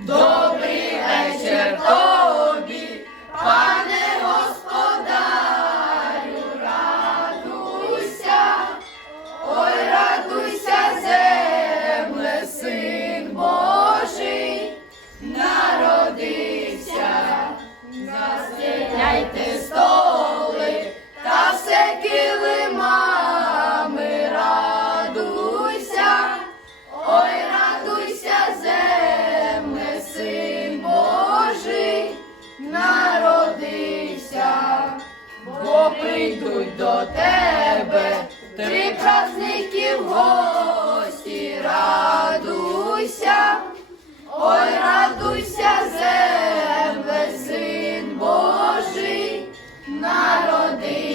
Добрий вечір. прийдуть до тебе, три праздників гості, радуйся, ой, радуйся, земле, син Божий, народи.